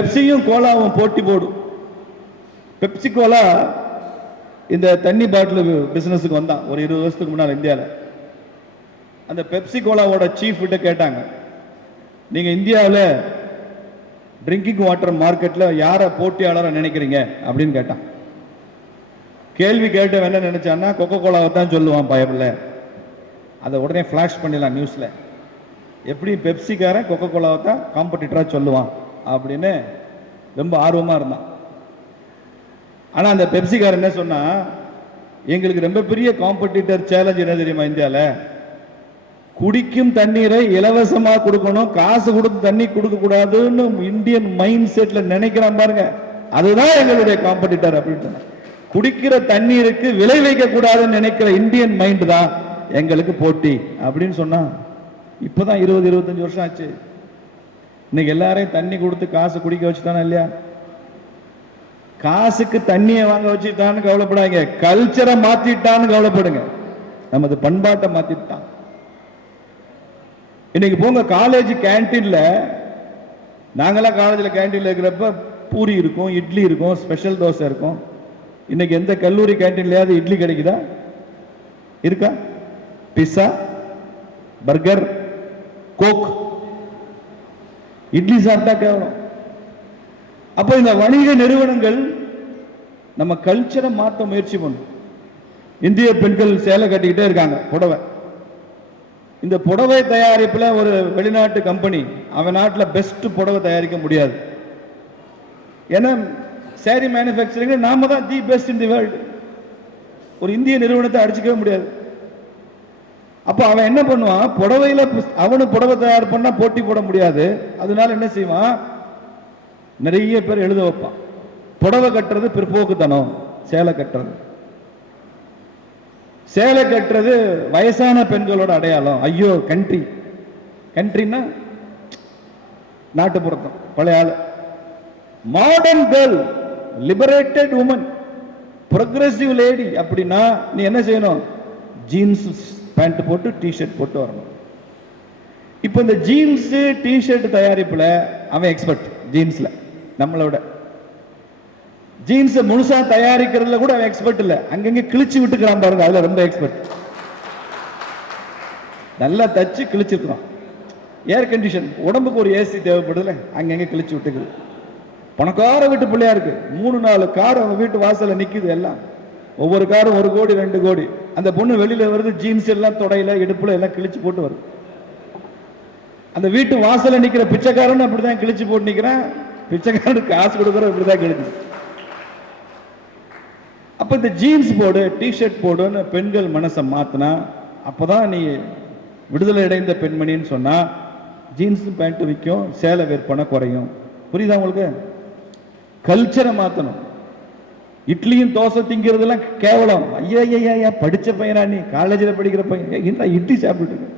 பெப்சியும் கோலாவும் போட்டி போடும். Pepsi Cola இந்த தண்ணி பாட்டில் பிசினஸுக்கு வந்தான் ஒரு 20 வருஷத்துக்கு முன்னால் இந்தியாவில். அந்த பெப்சி கோலாவோட சீஃப் கிட்ட கேட்டாங்க, நீங்க இந்தியாவில் ட்ரிங்கிங் வாட்டர் மார்க்கெட்ல யாரை போட்டியாளரை நினைக்கிறீங்க அப்படின்னு கேட்டான். கேள்வி கேட்ட என்ன நினைச்சான்னா கொக்கோ கோலாவை தான் சொல்லுவான் பயமில்ல. அதை உடனே ஃபிளாஷ் பண்ணிடலாம் நியூஸ்ல. எப்படி பெப்சிக்காரன் கொக்கோ கோலாவை தான் காம்படிட்டரா சொல்லுவான் அப்படின்னு ரொம்ப ஆர்வமா இருந்தான். ஆனா அந்த பெப்சிக்காரன் என்ன சொன்னா, எங்களுக்கு ரொம்ப பெரிய காம்படிட்டர் சேலஞ்ச் என்ன தெரியுமா, இந்தியாவில் குடிக்கும் தண்ணீரை இலவசமா கொடுக்கணும், காசு கொடுத்து தண்ணி கொடுக்க கூடாதுன்னு இந்தியன் மைண்ட் செட்ல நினைக்கிறான் பாருங்க, அதுதான் எங்களுடைய காம்படிட்டர் அப்படின்னு. குடிக்கிற தண்ணீருக்கு விலை வைக்க கூடாதுன்னு நினைக்கிற இந்தியன் மைண்ட் தான் எங்களுக்கு போட்டி அப்படின்னு சொன்னா. இப்பதான் 20-25 வருஷம் ஆச்சு. இன்னைக்கு எல்லாரையும் தண்ணி கொடுத்து காசு குடிக்க வச்சுட்டானா இல்லையா? காசுக்கு தண்ணியை வாங்க வச்சுட்டான்னு கவலைப்படாங்க, கல்ச்சரை மாத்திட்டான்னு கவலைப்படுங்க. நமது பண்பாட்டை மாத்திட்டான். இன்னைக்கு போங்க காலேஜ் கேன்டீன்ல, நாங்களாம் காலேஜில் கேன்டீன்ல இருக்கிறப்ப பூரி இருக்கும், இட்லி இருக்கும், ஸ்பெஷல் தோசை இருக்கும். இன்னைக்கு எந்த கல்லூரி கேன்டீன்லயாவது இட்லி கிடைக்குதா? இருக்கா? பிஸ்ஸா, பர்கர், கோக், இட்லி சாப்பிட்டா கேவலம். அப்போ இந்த வணிக நிறுவனங்கள் நம்ம கல்ச்சரை மாற்ற முயற்சி பண்ணும். இந்திய பெண்கள் சேலை கட்டிக்கிட்டே இருக்காங்க, புடவை. இந்த புடவை தயாரிப்புல ஒரு வெளிநாட்டு கம்பெனி அவன் நாட்டில் பெஸ்ட் புடவை தயாரிக்க முடியாது. ஏன்னா சாரி மேனுஃபேக்சரிங் நாம தான் the best in the world. ஒரு இந்திய நிறுவனத்தை அடிச்சுக்கவே முடியாது. அப்போ அவன் என்ன பண்ணுவான், புடவையில அவனு புடவை தயார் பண்ணா போட்டி போட முடியாது. அதனால என்ன செய்வான், நிறைய பேர் எழுத வைப்பான், புடவை கட்டுறது பிற்போக்குத்தனம், சேலை கட்டுறது. சேலை கட்டுறது வயசான பெண்களோட அடையாளம். ஐயோ கண்ட்ரி, கண்ட்ரின்னா நாட்டுப்புறத்தம், பழைய ஆளு. Modern girl, liberated woman, progressive lady அப்படின்னா நீ என்ன செய்யணும், ஜீன்ஸ் பேண்ட் போட்டு டிஷர்ட் போட்டு வரணும். இப்போ இந்த ஜீன்ஸ் டிஷர்ட் தயாரிப்புல அவன் எக்ஸ்பர்ட். ஜீன்ஸ்ல நம்மளோட ஜீன்ஸ் முழுசா தயாரிக்கிறதுல கூட அவன் எக்ஸ்பர்ட் இல்ல, அங்கங்க கிழிச்சு விட்டுக்கிறான் பாருங்க, அதுல ரொம்ப எக்ஸ்பர்ட். நல்லா தச்சு கிழிச்சிருக்கிறான். ஏர் கண்டிஷன், உடம்புக்கு ஒரு ஏசி தேவைப்படுதுல, அங்கங்க கிழிச்சு விட்டுக்குது. பணக்கார வீட்டு பிள்ளையா இருக்கு, 3-4 கார் அவங்க வீட்டு வாசல்ல நிக்குது. எல்லாம் ஒவ்வொரு காரும் 1 கோடி 2 கோடி. அந்த பொண்ணு வெளியில வருது, ஜீன்ஸ் எல்லாம் தொடையில இடுப்புல எல்லாம் கிழிச்சு போட்டு வருது. அந்த வீட்டு வாசல்ல நிக்கிற பிச்சைக்காரன் அப்படிதான் கிழிச்சு போட்டு நிக்கிறான். பிச்சைக்காரனுக்கு காசு கொடுக்குற இப்படிதான் கிழிக்குது. அப்ப இந்த ஜீன்ஸ் போடு, டிஷர்ட் போடுன்னு பெண்கள் மனசை மாத்தினா, அப்பதான் நீ விடுதலை அடைந்த பெண்மணின்னு சொன்னா ஜீன்ஸ் பேண்ட் விற்கும், சேலை விற்பனை குறையும். புரியுதா உங்களுக்கு? கல்ச்சரை மாத்தணும். இட்லியும் தோசை திங்கிறதுலாம் கேவலம். ஐயா படிச்ச பையனா நீ, காலேஜில் படிக்கிற பையன் என்ன இட்லி சாப்பிட்டு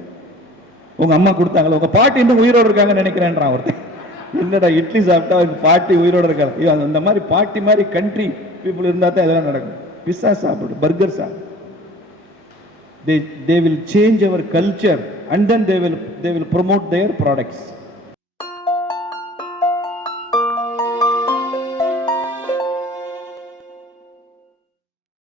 உங்க அம்மா கொடுத்தாங்களா, உங்க பாட்டி இன்னும் உயிரோடு இருக்காங்கன்னு நினைக்கிறேன்றான் ஒருத்தன். என்னடா இட்லி சாப்பிட்டா பாட்டி உயிரோடு இருக்காங்க. அந்த மாதிரி பாட்டி மாதிரி கண்ட்ரி பீப்புள் இருந்தா தான் இதெல்லாம் நடக்கும். பிஸ்ஸா சாப்பிடு, பர்கர் சாப்பிடு. They will change our culture and then they will promote their products.